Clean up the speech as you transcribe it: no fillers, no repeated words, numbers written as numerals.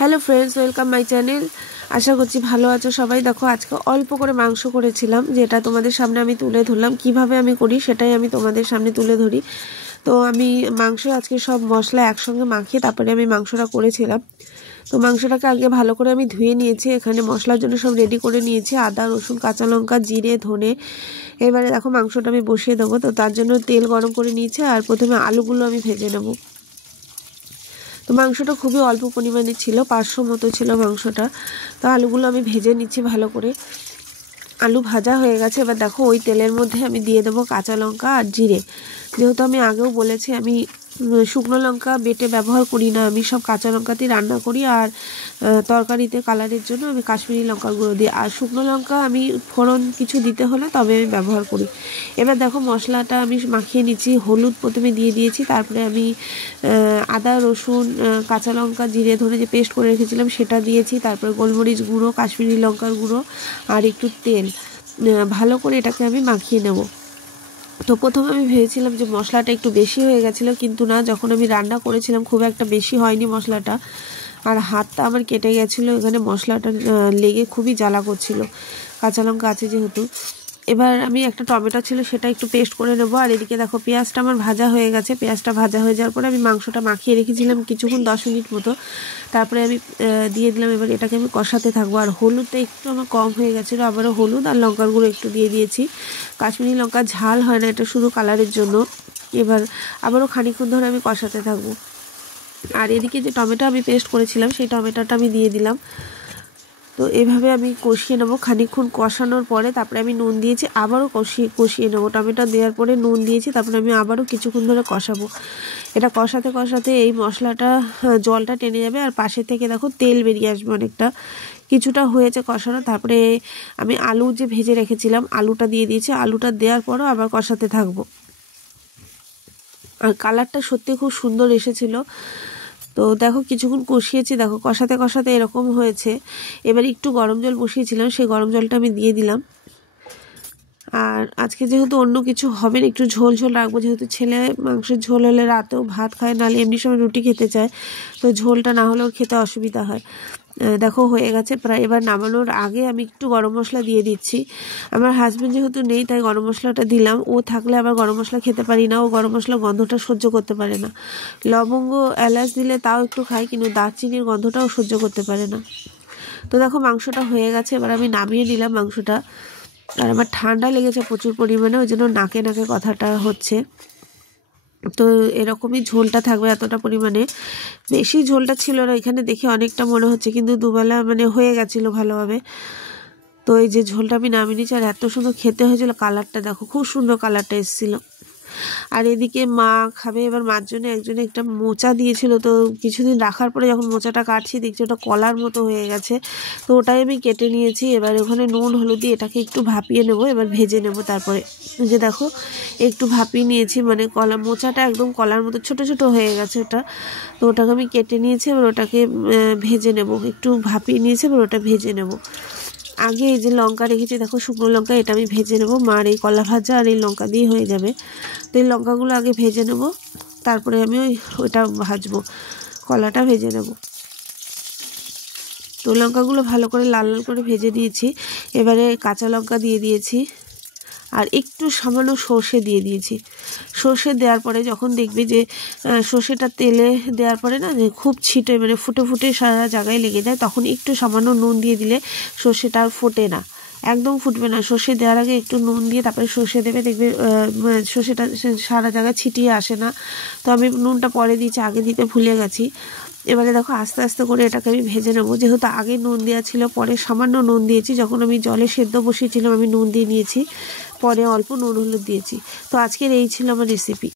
Hello friends, welcome my channel. আশা করছি ভালো আছো সবাই। দেখো আজকে অল্প করে মাংস করেছিলাম, যেটা তোমাদের সামনে আমি তুলে ধরলাম। কিভাবে আমি করি সেটাই আমি তোমাদের সামনে তুলে ধরি। তো আমি মাংস আজকে সব মশলা একসঙ্গে মাখিয়ে তারপরে আমি মাংসটা করেছিলাম। তো মাংসটাকে আগে ভালো করে আমি ধুয়ে নিয়েছি। এখানে মশলার জন্য সব রেডি করে নিয়েছি, আদা রসুন কাঁচা লঙ্কা জিরে ধনে। এবারে দেখো মাংসটা আমি বসিয়ে দেবো। তো তার জন্য তেল গরম করে নিয়েছি, আর প্রথমে আলুগুলো আমি ভেজে নেবো। তো মাংসটা খুবই অল্প পরিমাণে ছিল, 500 মতো ছিল মাংসটা। তো আলুগুলো আমি ভেজে নিচ্ছি ভালো করে। আলু ভাজা হয়ে গেছে। এবার দেখো ওই তেলের মধ্যে আমি দিয়ে দেবো কাঁচা লঙ্কা আর জিরে। যেহেতু আমি আগেও বলেছি আমি শুকনো লঙ্কা বেটে ব্যবহার করি না, আমি সব কাঁচা লঙ্কাতেই রান্না করি। আর তরকারিতে কালারের জন্য আমি কাশ্মীরি লঙ্কার গুঁড়ো দিই, আর শুকনো লঙ্কা আমি ফোড়ন কিছু দিতে হলে তবে আমি ব্যবহার করি। এবার দেখো মশলাটা আমি মাখিয়ে নিচ্ছি। হলুদ প্রথমে দিয়ে দিয়েছি, তারপরে আমি আদা রসুন কাঁচা লঙ্কা জিরে ধরে যে পেস্ট করে রেখেছিলাম সেটা দিয়েছি। তারপরে গোলমরিচ গুঁড়ো কাশ্মীরি লঙ্কার গুঁড়ো আর একটু তেল, ভালো করে এটাকে আমি মাখিয়ে নেব। তো প্রথমে আমি ভেবেছিলাম যে মশলাটা একটু বেশি হয়ে গেছিলো, কিন্তু না, যখন আমি রান্না করেছিলাম খুব একটা বেশি হয়নি মশলাটা। আর হাতটা আমার কেটে গেছিলো, এখানে মশলাটা লেগে খুবই জ্বালা করছিল, কাঁচা লঙ্কা আছে যেহেতু। এবার আমি একটা টমেটো ছিল সেটা একটু পেস্ট করে নেবো। আর এদিকে দেখো পেঁয়াজটা আমার ভাজা হয়ে গেছে। পেঁয়াজটা ভাজা হয়ে যাওয়ার পরে আমি মাংসটা মাখিয়ে রেখেছিলাম কিছুক্ষণ 10 মিনিট মতো, তারপরে আমি দিয়ে দিলাম। এবার এটাকে আমি কষাতে থাকবো। আর হলুদটা একটু আমার কম হয়ে গেছিলো, আবারও হলুদ আর লঙ্কার গুঁড়ো একটু দিয়ে দিয়েছি। কাশ্মীরি লঙ্কা ঝাল হয় না, এটা শুধু কালারের জন্য। এবার আবারও খানিকক্ষণ ধরে আমি কষাতে থাকবো। আর এদিকে যে টমেটো আমি পেস্ট করেছিলাম সেই টমেটোটা আমি দিয়ে দিলাম। তো এভাবে আমি কষিয়ে নেবো। খানিকক্ষণ কষানোর পরে তারপরে আমি নুন দিয়েছি, আবারও কষিয়ে নেবো। টমেটো দেওয়ার পরে নুন দিয়েছি, তারপরে আমি আবারও কিছুক্ষণ ধরে কষাবো। এটা কষাতে কষাতে এই মশলাটা জলটা টেনে যাবে, আর পাশে থেকে দেখো তেল বেরিয়ে আসবে অনেকটা। কিছুটা হয়েছে কষানো, তারপরে আমি আলু যে ভেজে রেখেছিলাম আলুটা দিয়ে দিয়েছি। আলুটা দেওয়ার পরও আবার কষাতে থাকবো। আর কালারটা সত্যি খুব সুন্দর এসেছিলো। তো দেখো কিছুক্ষণ কষিয়েছি, দেখো কষাতে কষাতে এরকম হয়েছে। এবার একটু গরম জল বসিয়েছিলাম, সেই গরম জলটা আমি দিয়ে দিলাম। আর আজকে যেহেতু অন্য কিছু হবে না, একটু ঝোল ঝোল রাখবো, যেহেতু ছেলে মাংসের ঝোল হলে রাতেও ভাত খায়, নাহলে এমনি সময় রুটি খেতে চায়। তো ঝোলটা না হলেও খেতে অসুবিধা হয়। দেখো হয়ে গেছে প্রায়। এবার নামানোর আগে আমি একটু গরম মশলা দিয়ে দিচ্ছি। আমার হাজব্যান্ড যেহেতু নেই তাই গরম মশলাটা দিলাম। ও থাকলে আবার গরম মশলা খেতে পারি না, ও গরম মশলা গন্ধটা সহ্য করতে পারে না। লবঙ্গ এলাচ দিলে তাও একটু খায়, কিন্তু দারচিনির গন্ধটাও সহ্য করতে পারে না। তো দেখো মাংসটা হয়ে গেছে, এবার আমি নামিয়ে নিলাম মাংসটা। আর আমার ঠান্ডা লেগেছে প্রচুর পরিমাণে, ওই জন্য নাকে নাকে কথাটা হচ্ছে। তো এরকমই ঝোলটা থাকবে, এতটা পরিমাণে। বেশি ঝোলটা ছিল না, এখানে দেখে অনেকটা মনে হচ্ছে, কিন্তু দুবেলা হয়ে গেছিলো ভালোভাবে। তো এই যে ঝোলটা আমি নামিয়ে নিচ্ছি। আর এত সুন্দর খেতে হয়েছিল, কালারটা দেখো খুব সুন্দর কালারটা এসেছিলো। আর এদিকে মা খাবে, এবার মার জন্য একজনে একটা মোচা দিয়েছিল। তো কিছুদিন রাখার পরে যখন মোচাটা কাটছি দেখছি ওটা কলার মতো হয়ে গেছে। তো ওটাই আমি কেটে নিয়েছি। এবার ওখানে নুন হলুদ দিয়ে এটাকে একটু ভাপিয়ে নেব, এবার ভেজে নেব। তারপরে যে দেখো একটু ভাপিয়ে নিয়েছি, কলা মোচাটা একদম কলার মতো ছোট ছোট হয়ে গেছে ওটা। তো ওটাকে আমি কেটে নিয়েছি, এবার ওটাকে ভেজে নেব। একটু ভাপিয়ে নিয়েছি, এবার ওটা ভেজে নেব। আগে এই যে লঙ্কা রেখেছি দেখো শুকনো লঙ্কা, এটা আমি ভেজে নেব। মার এই কলা ভাজা আর এই লঙ্কা দিয়ে হয়ে যাবে। তো এই লঙ্কাগুলো আগে ভেজে নেব, তারপরে আমি ওইটা ভাজবো, কলাটা ভেজে নেব। তো লঙ্কাগুলো ভালো করে লাল লাল করে ভেজে দিয়েছি। এবারে কাঁচা লঙ্কা দিয়ে দিয়েছি, আর একটু সামান্য সর্ষে দিয়ে দিয়েছি। সর্ষে দেওয়ার পরে যখন দেখবে যে সর্ষেটা তেলে দেওয়ার পরে না যে খুব ছিটে ফুটে ফুটে সারা জায়গায় লেগে যায়, তখন একটু সামান্য নুন দিয়ে দিলে সর্ষেটা আর ফোটে না, একদম ফুটবে না। সর্ষে দেওয়ার আগে একটু নুন দিয়ে তারপরে সর্ষে দেবে, দেখবে সর্ষেটা সারা জায়গায় ছিটিয়ে আসে না। তো আমি নুনটা পরে দিয়েছি, আগে দিতে ভুলে গেছি। এবারে দেখো আস্তে আস্তে করে এটাকে আমি ভেজে নেবো। যেহেতু আগে নুন দেওয়া ছিল, পরে সামান্য নুন দিয়েছি। যখন আমি জলে সেদ্ধ বসিয়েছিলাম আমি নুন দিয়ে নিয়েছি, পরে অল্প নুন হলুদ দিয়েছি। তো আজকের এই ছিল আমার রেসিপি।